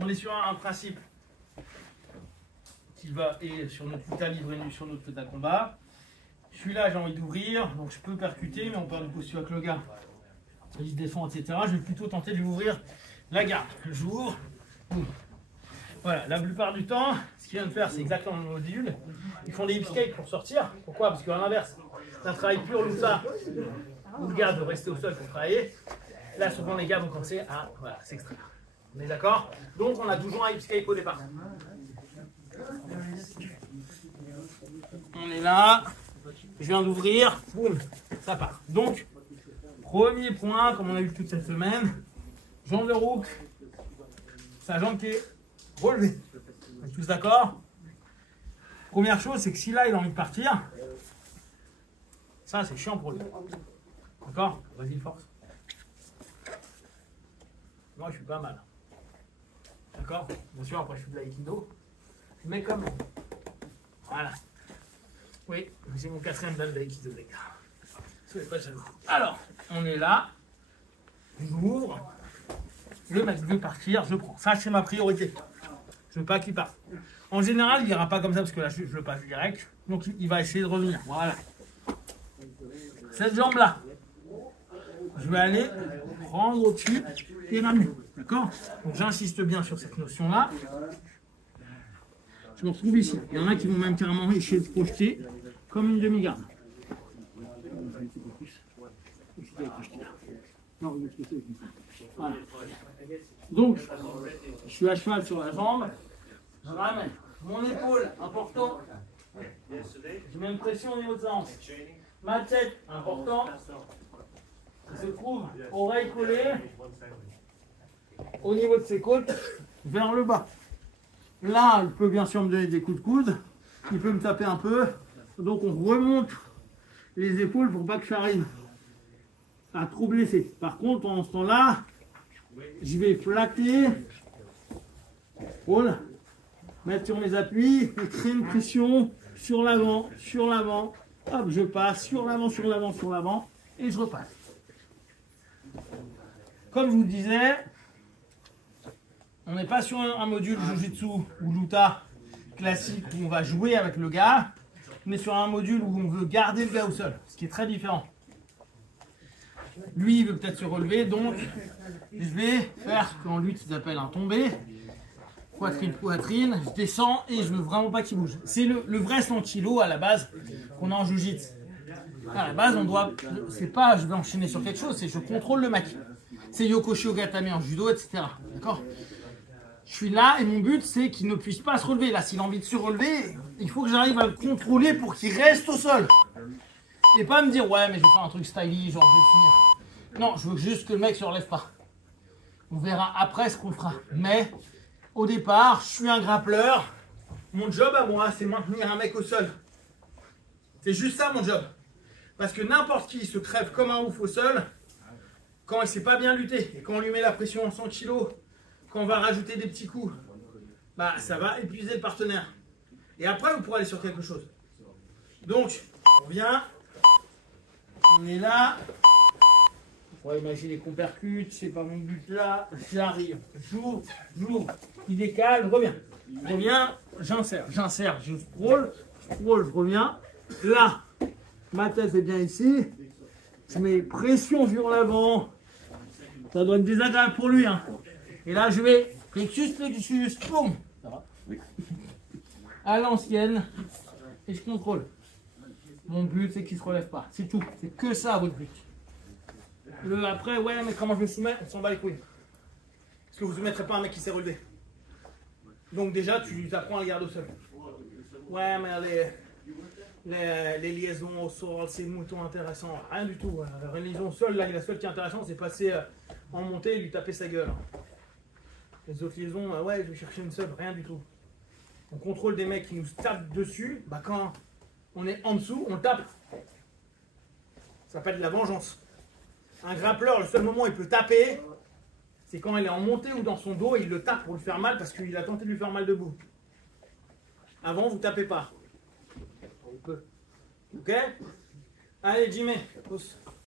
on est sur un principe qui va et sur notre futa libre et sur notre futa combat. Celui-là, j'ai envie d'ouvrir, donc je peux percuter, mais on perd du posture avec le gars. Il se défend, etc. Je vais plutôt tenter de lui ouvrir la garde. J'ouvre. Voilà, la plupart du temps, ce qu'il vient de faire, c'est exactement le module. Ils font des hip-skates pour sortir. Pourquoi? Parce qu'à l'inverse, c'est un travail pur Luta, où le gars doit rester au sol pour travailler. Là, souvent, les gars vont commencer à s'extraire. On est d'accord? Donc, on a toujours un hip-skate au départ. On est là. Je viens d'ouvrir. Boum, ça part. Donc, premier point, comme on a vu toute cette semaine, jambe de rook, sa jambe qui est relevée. On est tous d'accord? Première chose, c'est que si là, il a envie de partir, ça, c'est chiant pour lui. D'accord? Vas-y, force. Moi, je suis pas mal. D'accord? Bien sûr, après, je suis de l'aïkido. Mais comme... Voilà. Oui, c'est mon 4e dan d'aïkido, les gars. Soyez pas jaloux. Alors, on est là. J'ouvre. Le mec veut partir, je prends. Ça, c'est ma priorité. Je veux pas qu'il parte. En général, il n'ira pas comme ça parce que là, je le passe direct. Donc, il va essayer de revenir. Voilà. Cette jambe-là, je vais aller prendre au-dessus et ramener. D'accord? Donc, j'insiste bien sur cette notion-là. Je me retrouve ici. Il y en a qui vont même carrément essayer de projeter comme une demi-garde. Voilà. Donc, je suis à cheval sur la jambe. Je ramène mon épaule, important. Je mets une pression au niveau de sa hanche. Ma tête, important. Il se trouve oreille collée au niveau de ses côtes vers le bas. Là, il peut bien sûr me donner des coups de coude. Il peut me taper un peu. Donc, on remonte les épaules pour pas que ça arrive à trop blesser. Par contre, pendant ce temps-là, je vais flatter, mettre sur mes appuis et créer une pression sur l'avant, hop, je passe sur l'avant, et je repasse. Comme je vous le disais, on n'est pas sur un module Jujutsu ou Luta classique où on va jouer avec le gars, on est sur un module où on veut garder le gars au sol, ce qui est très différent. Lui, il veut peut-être se relever, donc je vais faire ce qu'en lutte ils appellent un tombé. Poitrine, je descends et je veux vraiment pas qu'il bouge. C'est le vrai sentilo à la base qu'on a en Jiu-Jitsu. À la base, on doit, c'est pas je vais enchaîner sur quelque chose, c'est je contrôle le mec. C'est Yokoshi Ogatame en judo, etc. D'accord? Je suis là et mon but c'est qu'il ne puisse pas se relever. Là, s'il a envie de se relever, il faut que j'arrive à le contrôler pour qu'il reste au sol. Et pas me dire ouais mais je vais faire un truc stylish, genre je vais finir. Non, je veux juste que le mec se relève pas. On verra après ce qu'on fera. Mais au départ, je suis un grappleur. Mon job à moi, c'est maintenir un mec au sol. C'est juste ça mon job. Parce que n'importe qui se crève comme un ouf au sol quand il sait pas bien lutter. Et quand on lui met la pression en 100 kg, quand on va rajouter des petits coups, bah ça va épuiser le partenaire. Et après, vous pourrez aller sur quelque chose. Donc, on vient. On est là. Vous pourrez imaginer qu'on percute, c'est pas mon but là. J'arrive, j'ouvre, il décale, je reviens, j'insère, je scroll, je reviens. Là, ma tête est bien ici. Je mets pression sur l'avant. Ça doit être désagréable pour lui. Hein. Et là, je vais plexus, boum. Ça va? Oui. À l'ancienne. Et je contrôle. Mon but, c'est qu'il ne se relève pas. C'est tout. C'est que ça, votre but. Le après, ouais, mais comment je me soumets? On s'en bat les couilles. Parce que vous ne soumettrez pas un mec qui s'est relevé. Donc déjà, tu apprends à le garder au sol. Ouais, mais les liaisons au sol, c'est mouton intéressant. Rien du tout. La liaison au sol, là, la seule qui est intéressante, c'est passer en montée et lui taper sa gueule. Les autres liaisons, ouais, je vais chercher une seule. Rien du tout. On contrôle des mecs qui nous tapent dessus. Bah, quand on est en dessous, on tape. Ça s'appelle de la vengeance. Un grappleur, le seul moment où il peut taper, c'est quand il est en montée ou dans son dos et il le tape pour lui faire mal parce qu'il a tenté de lui faire mal debout. Avant, vous tapez pas. On peut. Ok? Allez, Jimmy, pousse.